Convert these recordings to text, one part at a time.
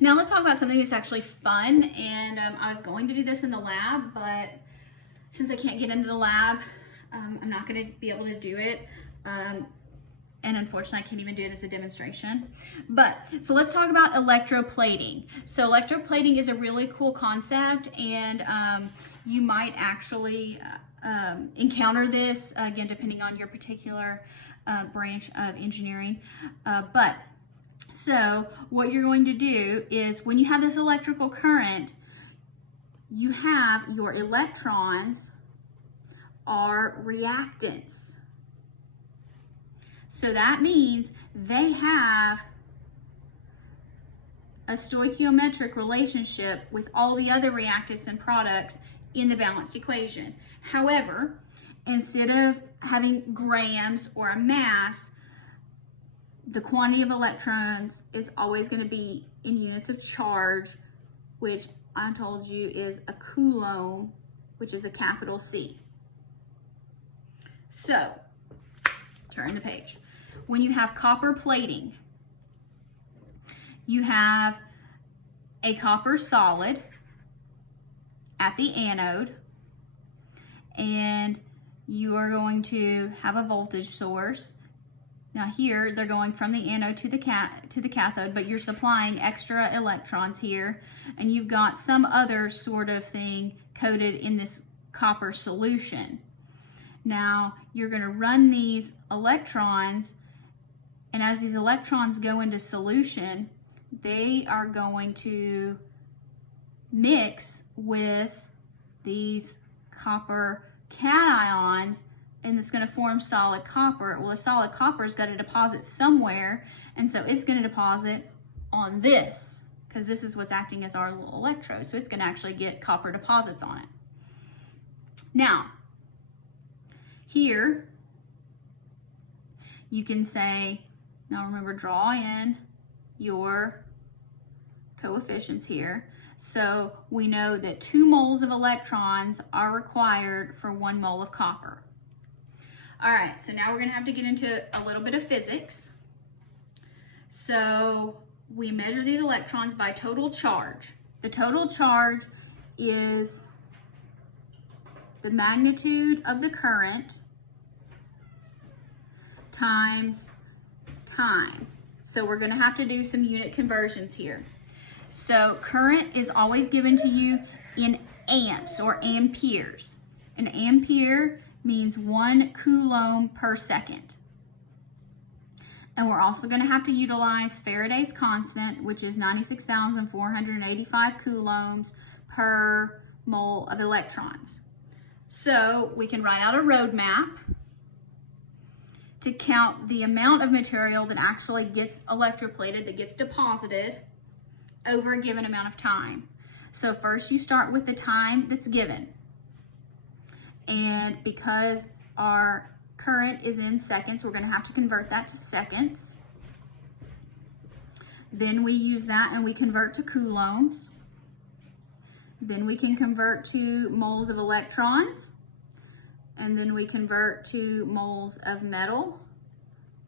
Now let's talk about something that's actually fun, and I was going to do this in the lab, but since I can't get into the lab, I'm not going to be able to do it, and unfortunately I can't even do it as a demonstration. But, so let's talk about electroplating. So electroplating is a really cool concept, and you might actually encounter this, again, depending on your particular branch of engineering, so what you're going to do is when you have this electrical current, you have your electrons are reactants. So that means they have a stoichiometric relationship with all the other reactants and products in the balanced equation. However, instead of having grams or a mass, the quantity of electrons is always going to be in units of charge, which I told you is a coulomb, which is a capital C. So, turn the page. When you have copper plating, you have a copper solid at the anode, and you are going to have a voltage source. Now here, they're going from the anode to the cathode, but you're supplying extra electrons here, and you've got some other sort of thing coated in this copper solution. Now, you're going to run these electrons, and as these electrons go into solution, they are going to mix with these copper cations, and it's going to form solid copper. Well, the solid copper's got to deposit somewhere, and so it's going to deposit on this, because this is what's acting as our little electrode. So it's going to actually get copper deposits on it. Now, here, you can say, now remember, draw in your coefficients here. So we know that 2 moles of electrons are required for 1 mole of copper. All right, so now we're going to have to get into a little bit of physics. So we measure these electrons by total charge. The total charge is the magnitude of the current times time. So we're going to have to do some unit conversions here. So current is always given to you in amps or amperes. An ampere means 1 coulomb per second. And we're also going to have to utilize Faraday's constant, which is 96,485 coulombs per mole of electrons. So we can write out a roadmap to count the amount of material that actually gets electroplated, that gets deposited over a given amount of time. So first you start with the time that's given. And because our current is in seconds, we're going to have to convert that to seconds. Then we use that and we convert to coulombs. Then we can convert to moles of electrons. And then we convert to moles of metal.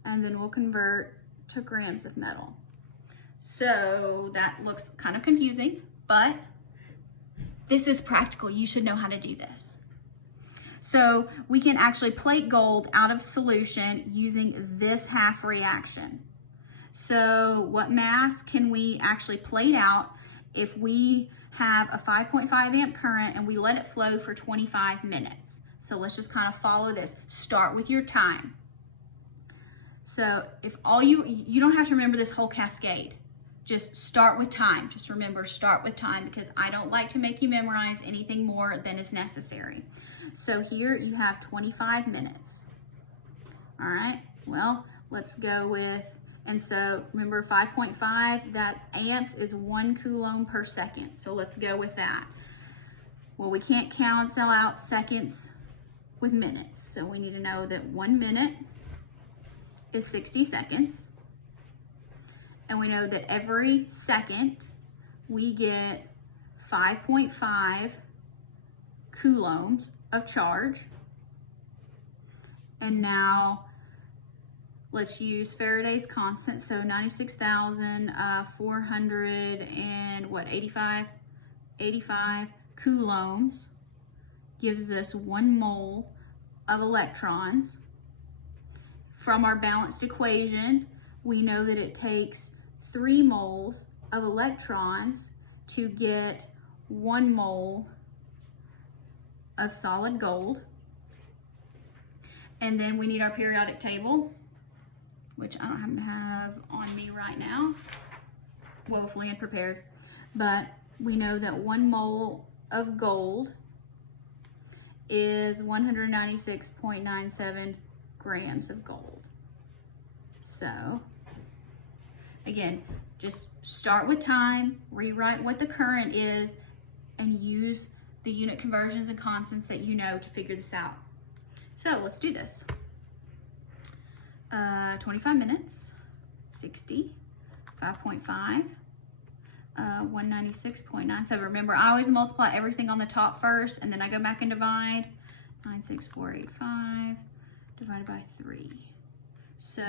And then we'll convert to grams of metal. So that looks kind of confusing, but this is practical. You should know how to do this. So we can actually plate gold out of solution using this half reaction. So what mass can we actually plate out if we have a 5.5 amp current and we let it flow for 25 minutes? So let's just kind of follow this. Start with your time. So if all you don't have to remember this whole cascade. Just start with time. Just remember, start with time, because I don't like to make you memorize anything more than is necessary. So here you have 25 minutes. All right, well, let's go with, and so remember 5.5, that amps is 1 coulomb per second. So let's go with that. Well, we can't cancel out seconds with minutes. So we need to know that 1 minute is 60 seconds. And we know that every second we get 5.5 coulombs of charge. And now let's use Faraday's constant, so 96,400 and what, 85 coulombs gives us 1 mole of electrons. From our balanced equation, we know that it takes 3 moles of electrons to get 1 mole of solid gold. And then we need our periodic table, which I don't happen to have on me right now, woefully unprepared. But we know that 1 mole of gold is 196.97 grams of gold. So, again, just start with time, rewrite what the current is, and use the unit conversions and constants that you know to figure this out. So let's do this. 25 minutes, 60, 5.5, 196.97. Remember, I always multiply everything on the top first, and then I go back and divide. 96485 divided by 3. So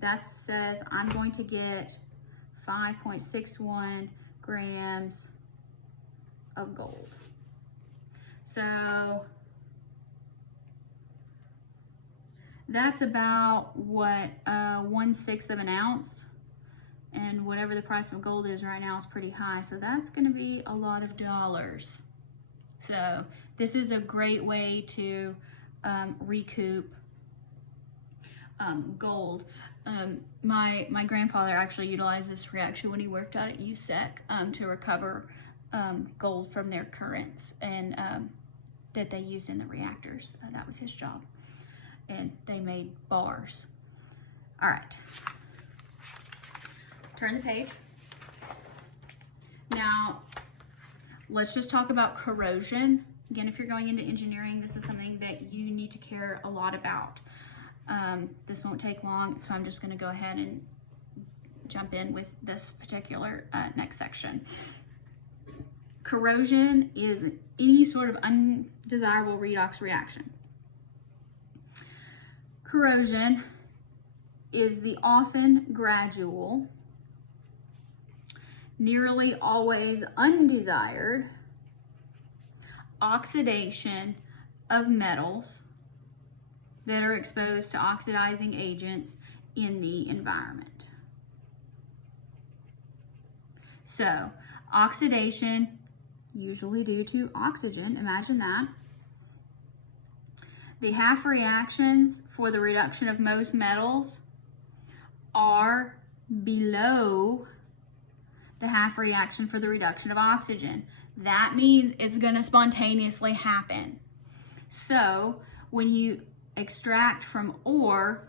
that says I'm going to get 5.61 grams of gold. So that's about what, 1/6 of an ounce, and whatever the price of gold is right now is pretty high, so that's going to be a lot of dollars. So this is a great way to recoup gold. My grandfather actually utilized this reaction when he worked out at USEC to recover gold from their currents and that they used in the reactors. That was his job, and they made bars. All right, turn the page. Now let's just talk about corrosion. Again, if you're going into engineering, this is something that you need to care a lot about. This won't take long, so I'm just going to go ahead and jump in with this particular next section. Corrosion is any sort of undesirable redox reaction. Corrosion is the often gradual, nearly always undesired oxidation of metals that are exposed to oxidizing agents in the environment. So, oxidation, usually due to oxygen, imagine that. The half reactions for the reduction of most metals are below the half reaction for the reduction of oxygen. That means it's going to spontaneously happen. So, when you extract from ore,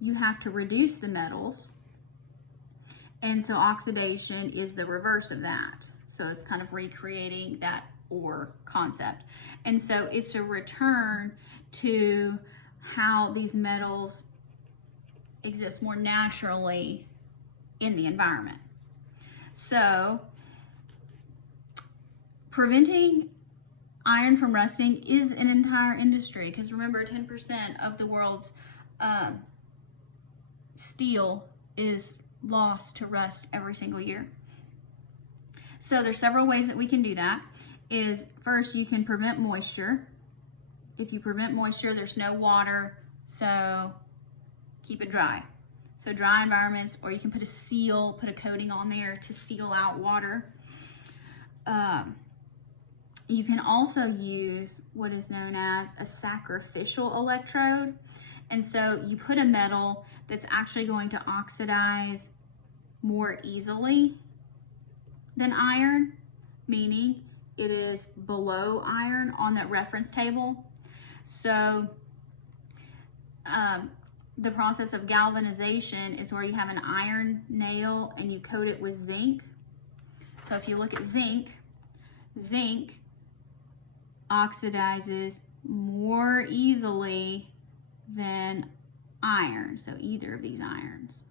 you have to reduce the metals, and so oxidation is the reverse of that. So it's kind of recreating that ore concept, and so it's a return to how these metals exist more naturally in the environment. So preventing iron from rusting is an entire industry, because remember, 10% of the world's steel is lost to rust every single year. So there's several ways that we can do that. Is first, you can prevent moisture. If you prevent moisture, there's no water, so keep it dry. So dry environments, or you can put a seal, put a coating on there to seal out water. You can also use what is known as a sacrificial electrode. And so you put a metal that's actually going to oxidize more easily than iron, meaning it is below iron on that reference table. So the process of galvanization is where you have an iron nail and you coat it with zinc. So if you look at zinc, zinc oxidizes more easily than iron, so either of these irons.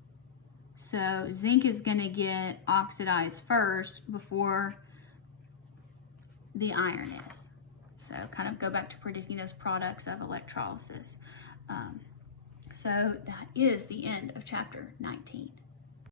So zinc is going to get oxidized first before the iron is. So kind of go back to predicting those products of electrolysis. So that is the end of chapter 19.